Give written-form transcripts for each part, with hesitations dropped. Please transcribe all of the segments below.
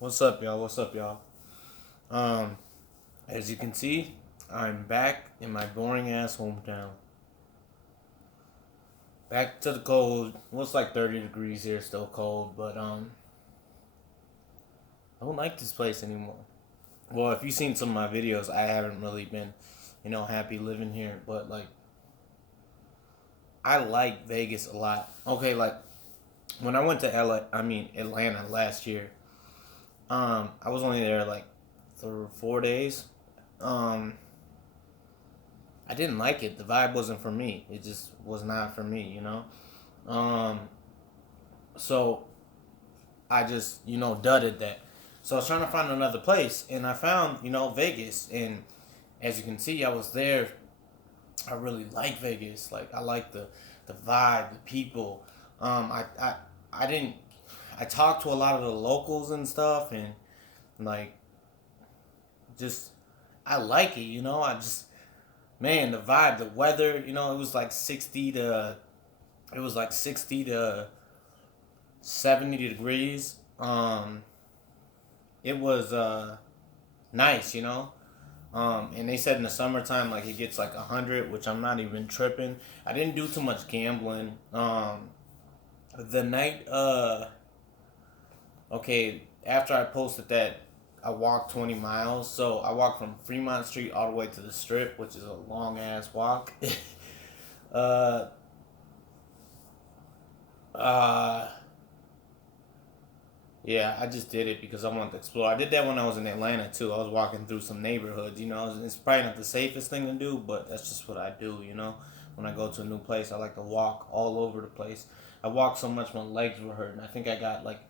What's up, y'all? What's up, y'all? Um, as you can see, I'm back in my boring ass hometown. Back to the cold. Well, it's like 30 degrees here, still cold, but I don't like this place anymore. Well, if you've seen some of my videos, I haven't really been, happy living here, but like I like Vegas a lot. Okay, like when I went to Atlanta last year, I was only there like 4 days. Um, I didn't like it. The vibe wasn't for me. It just was not for me. Um, so I just, dudded that. So I was trying to find another place, and I found, Vegas. And as you can see, I was there. I really like Vegas. Like I like the vibe, the people. I didn't. I talked to a lot of the locals and stuff, and like just I like it. I just man, the vibe, the weather. It was like 60 to 70 degrees. It was nice. And they said in the summertime, like it gets like 100, which I'm not even tripping. I didn't do too much gambling. The night, okay, after I posted that, I walked 20 miles. So I walked from Fremont Street all the way to the Strip, which is a long ass walk. uh, uh, Yeah, I just did it because I wanted to explore. I did that when I was in Atlanta too. I was walking through some neighborhoods. It's probably not the safest thing to do, but that's just what I do. When I go to a new place, I like to walk all over the place. I walked so much my legs were hurting. I think I got like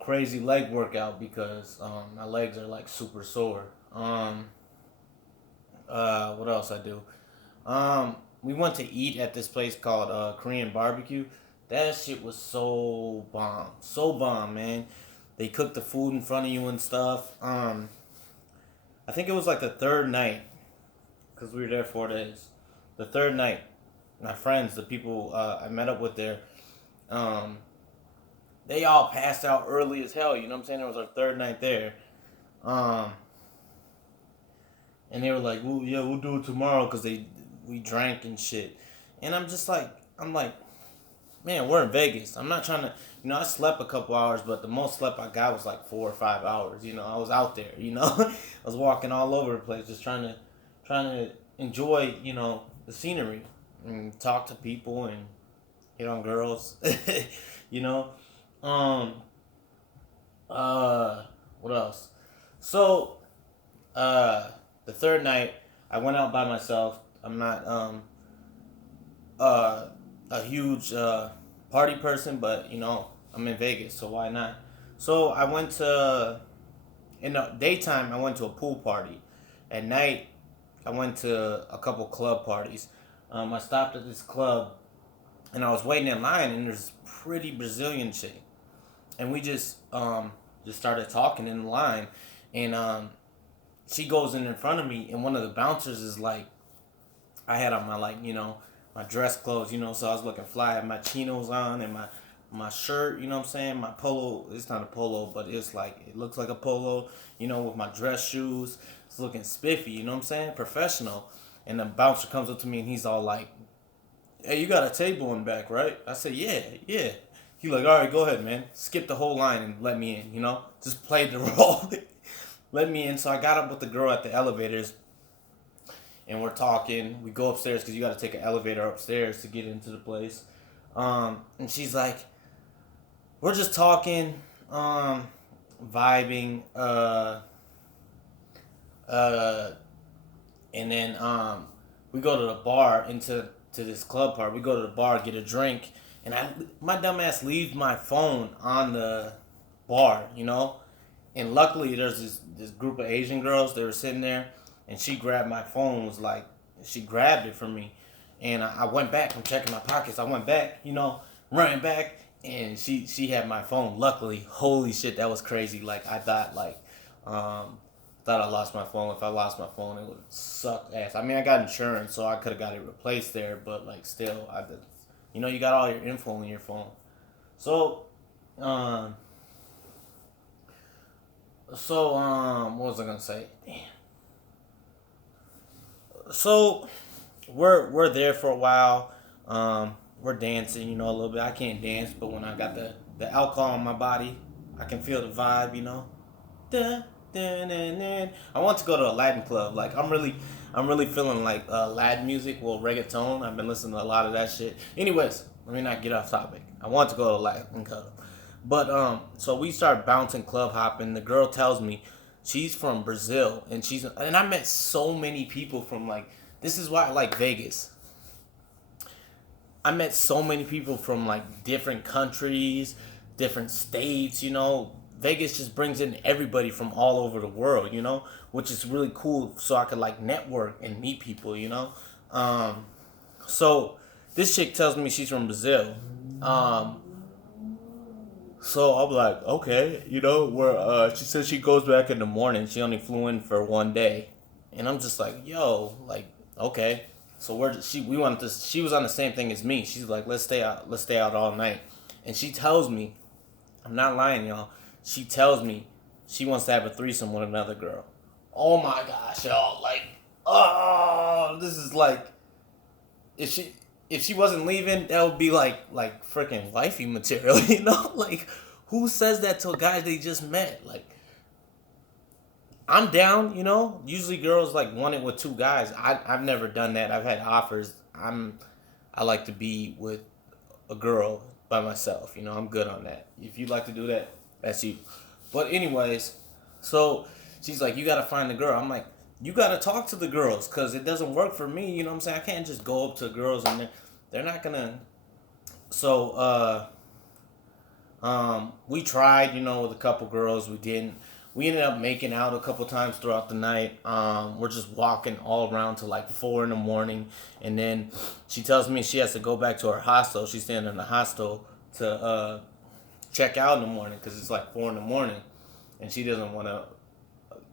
crazy leg workout because my legs are like super sore. What else I do? We went to eat at this place called Korean Barbecue. That shit was so bomb, man. They cooked the food in front of you and stuff. I think it was like the third night because we were there 4 days. The third night, my friends, the people I met up with there, um, they all passed out early as hell. You know what I'm saying? It was our third night there. Um, and they were like, "Well, yeah, we'll do it tomorrow," because we drank and shit. And I'm like, man, we're in Vegas. I'm not trying to, I slept a couple hours, but the most slept I got was like 4 or 5 hours. I was out there. I was walking all over the place, just trying to enjoy, the scenery and talk to people and hit on girls. you know, um, uh, what else? So, uh, the third night, I went out by myself. I'm not uh, a huge party person, but I'm in Vegas, so why not? So I went to in the daytime. I went to a pool party. At night, I went to a couple club parties. I stopped at this club and I was waiting in line, and there's this pretty Brazilian chick, and we just started talking in line, and she goes in front of me, and one of the bouncers is like, I had on my my dress clothes, so I was looking fly. I had my chinos on and my shirt, you know what I'm saying? My polo, it's not a polo, but it looks like a polo, with my dress shoes. It's looking spiffy, you know what I'm saying? Professional. And the bouncer comes up to me and he's all like, "Hey, you got a table in back, right?" I said, "Yeah, yeah." He like, "All right, go ahead, man. Skip the whole line and let me in, Just played the role." Let me in. So I got up with the girl at the elevators, and we're talking. We go upstairs because you got to take an elevator upstairs to get into the place. And she's like, we're just talking, vibing, uh, and then we go to the bar to this club part. We go to the bar, get a drink, and my dumb ass leaves my phone on the bar, And luckily, there's this group of Asian girls. They were sitting there, and she grabbed my phone. Was like, she grabbed it from me, and I went back. I'm checking my pockets. I went back, running back, and she had my phone. Luckily, holy shit, that was crazy. Like I um, thought I lost my phone. If I lost my phone, it would suck ass. I mean, I got insurance, so I could have got it replaced there. But like, still, you got all your info in your phone. So, um, So what was I gonna say? Damn. So we're there for a while. We're dancing, a little bit. I can't dance, but when I got the alcohol in my body, I can feel the vibe. Dun, dun, dun, dun. I want to go to a Latin club. Like I'm really feeling like Latin music, well reggaeton. I've been listening to a lot of that shit. Anyways, let me not get off topic. I want to go to a Latin club, but so we start bouncing, club hopping. The girl tells me she's from Brazil, and I met so many people from like this is why I like Vegas. I met so many people from like different countries, different states. Vegas just brings in everybody from all over the world. Which is really cool. So I could like network and meet people. Um, so this chick tells me she's from Brazil. Um, so I'm like, okay, where she says she goes back in the morning. She only flew in for 1 day, and I'm just like, yo, like, okay. So we wanted to. She was on the same thing as me. She's like, let's stay out all night, and she tells me, I'm not lying, y'all. She tells me she wants to have a threesome with another girl. Oh my gosh, y'all, like, oh, this is like, if she wasn't leaving, that would be like freaking wifey material, Like, who says that to a guy they just met? Like, I'm down. Usually girls like want it with two guys. I've never done that. I've had offers. I like to be with a girl by myself. I'm good on that. If you'd like to do that, that's you. But anyways, so she's like, you gotta find the girl. I'm like, you gotta talk to the girls because it doesn't work for me. You know what I'm saying? I can't just go up to girls and they're not gonna. So we tried, with a couple girls. We didn't. We ended up making out a couple times throughout the night. We're just walking all around to like 4 in the morning, and then she tells me she has to go back to her hostel. She's staying in the hostel to check out in the morning because it's like 4 in the morning, and she doesn't want to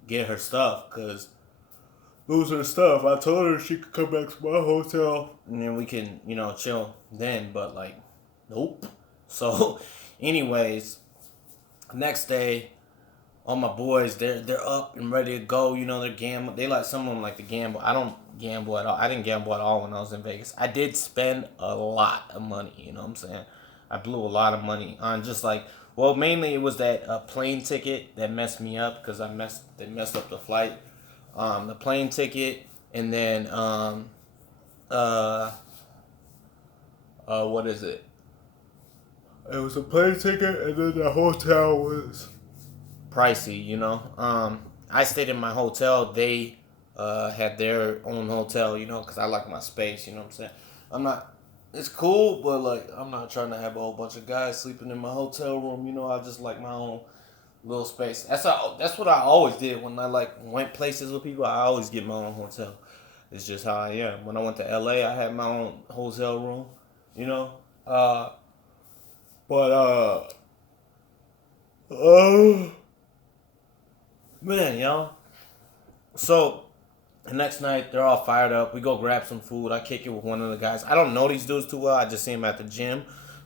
get her stuff because lose her stuff. I told her she could come back to my hotel and then we can, chill then. But like, nope. So, anyways, next day, all my boys they're up and ready to go. They're gamble. They like some of them like to gamble. I don't gamble at all. I didn't gamble at all when I was in Vegas. I did spend a lot of money. You know what I'm saying? I blew a lot of money on just like. Well, mainly it was that plane ticket that messed me up because they messed up the flight. The plane ticket, and then what is it? It was a plane ticket, and then the hotel was pricey. I stayed in my hotel. They had their own hotel. Because I like my space. You know what I'm saying? I'm not. It's cool, but like I'm not trying to have a whole bunch of guys sleeping in my hotel room. I just like my own little space. That's what I always did when I like went places with people. I always get my own hotel. It's just how I am. When I went to LA, I had my own hotel room. You know, uh, but uh, man, So the next night, they're all fired up. We go grab some food. I kick it with one of the guys. I don't know these dudes too well. I just see them at the gym,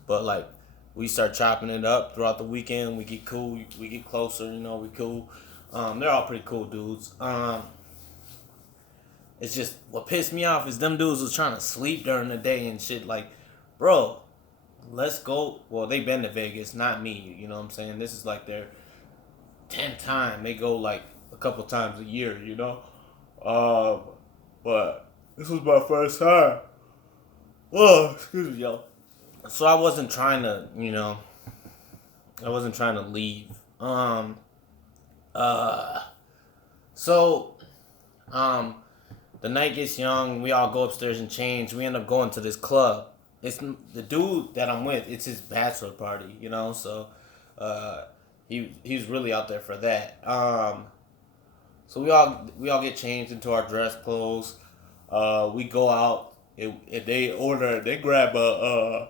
but like we start chopping it up throughout the weekend. We get cool. We get closer. We cool. They're all pretty cool dudes. It's just what pissed me off is them dudes was trying to sleep during the day and shit. Like, bro, let's go. Well, they been to Vegas, not me. You know what I'm saying? This is like their 10th time. They go like a couple times a year. Um, but this was my first time. Oh, excuse me, yo. So I wasn't trying to, I wasn't trying to leave. Uh, so, um, the night gets young. We all go upstairs and change. We end up going to this club. It's the dude that I'm with. It's his bachelor party, So, he's really out there for that. So we all get changed into our dress clothes. We go out. If they grab a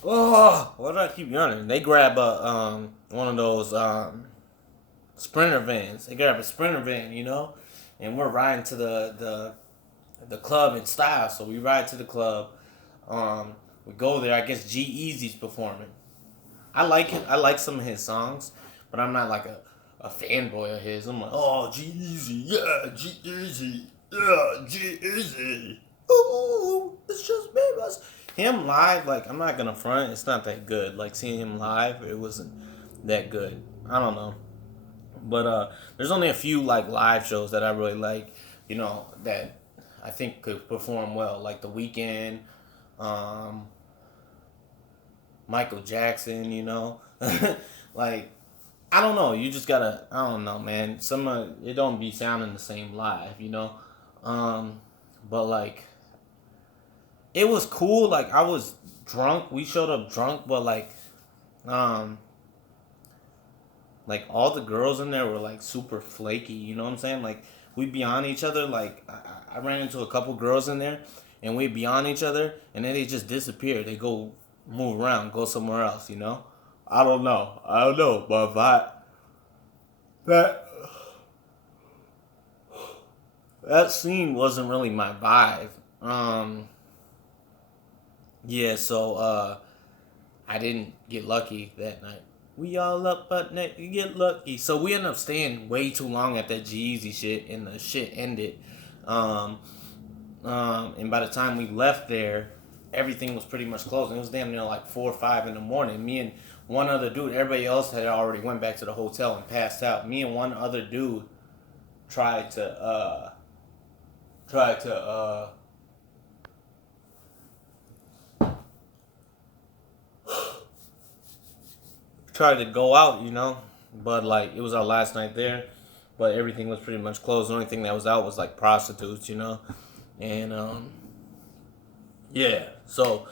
why do I keep yawning? They grab a one of those sprinter vans. They grab a sprinter van, and we're riding to the club in style. So we ride to the club. We go there. I guess G Eazy's performing. I like it. I like some of his songs, but I'm not like a fanboy of his. I'm like, oh, G-Eazy, yeah, G-Eazy, yeah, G-Eazy. Ooh, it's just babies. Him live, like, I'm not gonna front. It's not that good. Like, seeing him live, it wasn't that good. I don't know. But there's only a few like live shows that I really like, that I think could perform well, like The Weeknd, um, Michael Jackson. Like I don't know. You just gotta. I don't know, man. It don't be sounding the same live. Um, but like it was cool. Like I was drunk. We showed up drunk, but um, like all the girls in there were like super flaky. You know what I'm saying? Like we'd be on each other. Like I ran into a couple girls in there, and we'd be on each other, and then they just disappear. They go move around, go somewhere else. I don't know. I don't know, but that that scene wasn't really my vibe. Yeah. So I didn't get lucky that night. We all up, but you get lucky. So we ended up staying way too long at that G-Eazy shit, and the shit ended. Um, and by the time we left there, everything was pretty much closed. And it was damn near like 4 or 5 in the morning. Me and one other dude, everybody else had already went back to the hotel and passed out. Me and one other dude tried to tried to tried to go out, but like it was our last night there, but everything was pretty much closed. The only thing that was out was like prostitutes. And yeah, so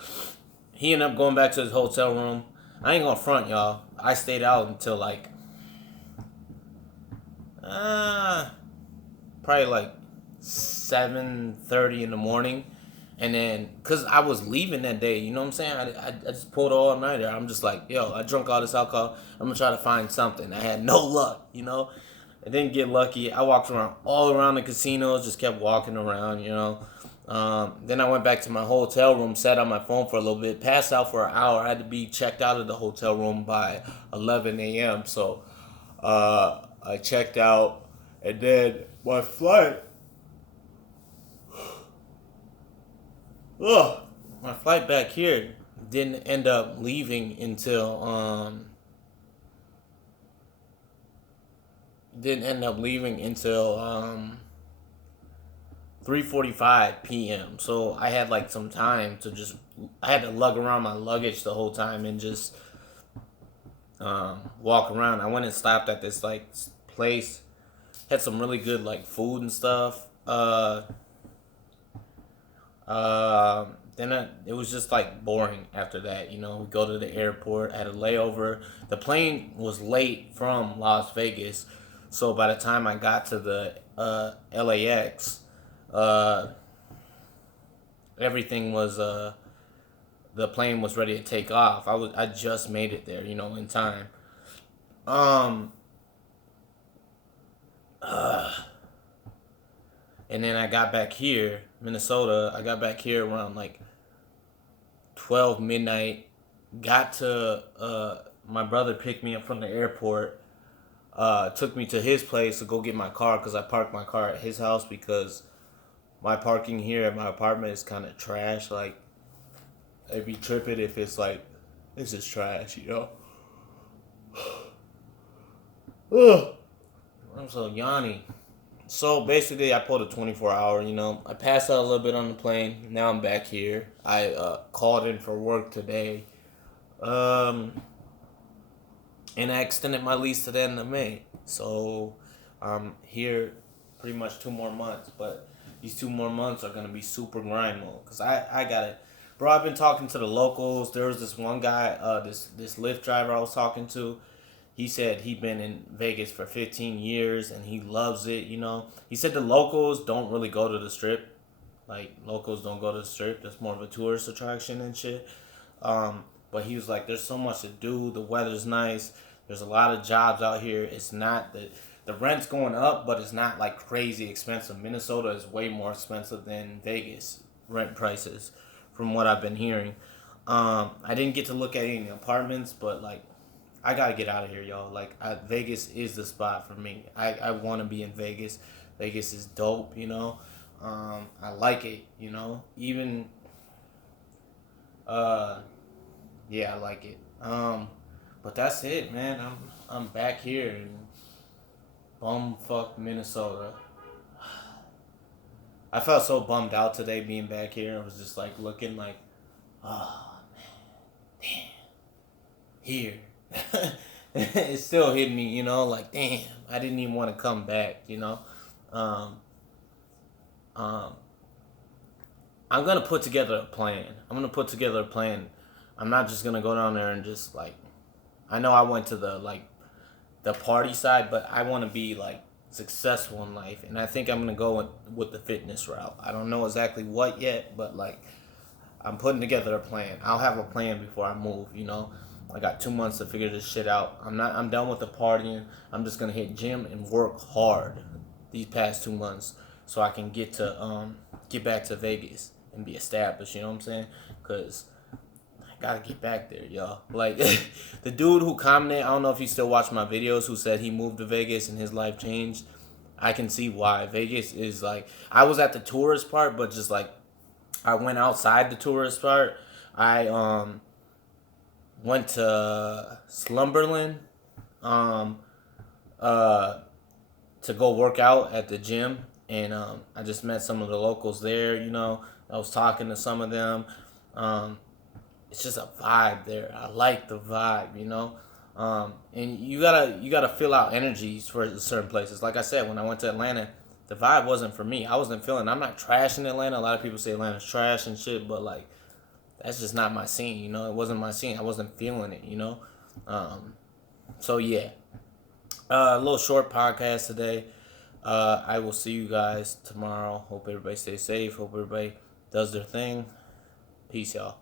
he ended up going back to his hotel room. I ain't gonna front, y'all. I stayed out until like uh probably like 7:30 in the morning. And then, cause I was leaving that day, you know what I'm saying? I just pulled all nighter. I'm just like, yo, I drunk all this alcohol. I'm gonna try to find something. I had no luck. I didn't get lucky. I walked around all around the casinos, just kept walking around. Then I went back to my hotel room, sat on my phone for a little bit, passed out for an hour. I had to be checked out of the hotel room by 11 a.m. So I checked out, and then my flight. Ugh, my flight back here didn't end up leaving until 3:45 p.m. So I had like some time to just I had to lug around my luggage the whole time and just walk around. I went and stopped at this like place, had some really good like food and stuff. It was just like boring after that. We go to the airport, had a layover. The plane was late from Las Vegas, so by the time I got to the LAX, uh, everything was the plane was ready to take off. I just made it there, in time. Um, and then I got back here, Minnesota. I got back here around like 12 midnight. Got to my brother picked me up from the airport. Took me to his place to go get my car because I parked my car at his house because my parking here at my apartment is kind of trash. Like, it'd be tripping if it's like, this is trash. Ugh. I'm so yawny. So basically, I pulled a 24 hour. I passed out a little bit on the plane. Now I'm back here. I called in for work today. Um, and I extended my lease to the end of May. So I'm here pretty much 2 more months. But these 2 more months are going to be super grind mode. Because I got it. Bro, I've been talking to the locals. There was this one guy, this Lyft driver I was talking to. He said he'd been in Vegas for 15 years and he loves it. He said the locals don't really go to the strip. Like, locals don't go to the strip. That's more of a tourist attraction and shit. But he was like, there's so much to do. The weather's nice. There's a lot of jobs out here. It's not the rent's going up, but it's not like crazy expensive. Minnesota is way more expensive than Vegas rent prices, from what I've been hearing. I didn't get to look at any apartments, but like I gotta get out of here, y'all. Like, Vegas is the spot for me. I want to be in Vegas. Vegas is dope, you know. I like it, you know. Even, uh, yeah, I like it. But that's it, man. I'm back here in bumfuck Minnesota. I felt so bummed out today being back here. I was just like looking like, oh, damn, here. It still hit me, you know, like, damn, I didn't even want to come back, you know. Um, um, I'm gonna put together a plan. I'm gonna put together a plan. I'm not just gonna go down there and just like, I know I went to the party side, but I want to be like successful in life, and I think I'm gonna go with the fitness route. I don't know exactly what yet, but like I'm putting together a plan. I'll have a plan before I move. You know, I got 2 months to figure this shit out. I'm done with the partying. I'm just gonna hit gym and work hard these past 2 months so I can get back to Vegas and be established. You know what I'm saying? Cause gotta get back there, y'all. Like, the dude who commented, I don't know if he still watched my videos, who said he moved to Vegas and his life changed. I can see why. Vegas is like, I was at the tourist part, but just like, I went outside the tourist part. I went to Slumberland um, to go work out at the gym. And I just met some of the locals there, you know. I was talking to some of them. It's just a vibe there. I like the vibe, you know. And you gotta fill out energies for certain places. Like I said, when I went to Atlanta, the vibe wasn't for me. I wasn't feeling. I'm not trashing Atlanta. A lot of people say Atlanta's trash and shit, but like that's just not my scene. You know, it wasn't my scene. I wasn't feeling it. You know. So yeah, a little short podcast today. I will see you guys tomorrow. Hope everybody stays safe. Hope everybody does their thing. Peace, y'all.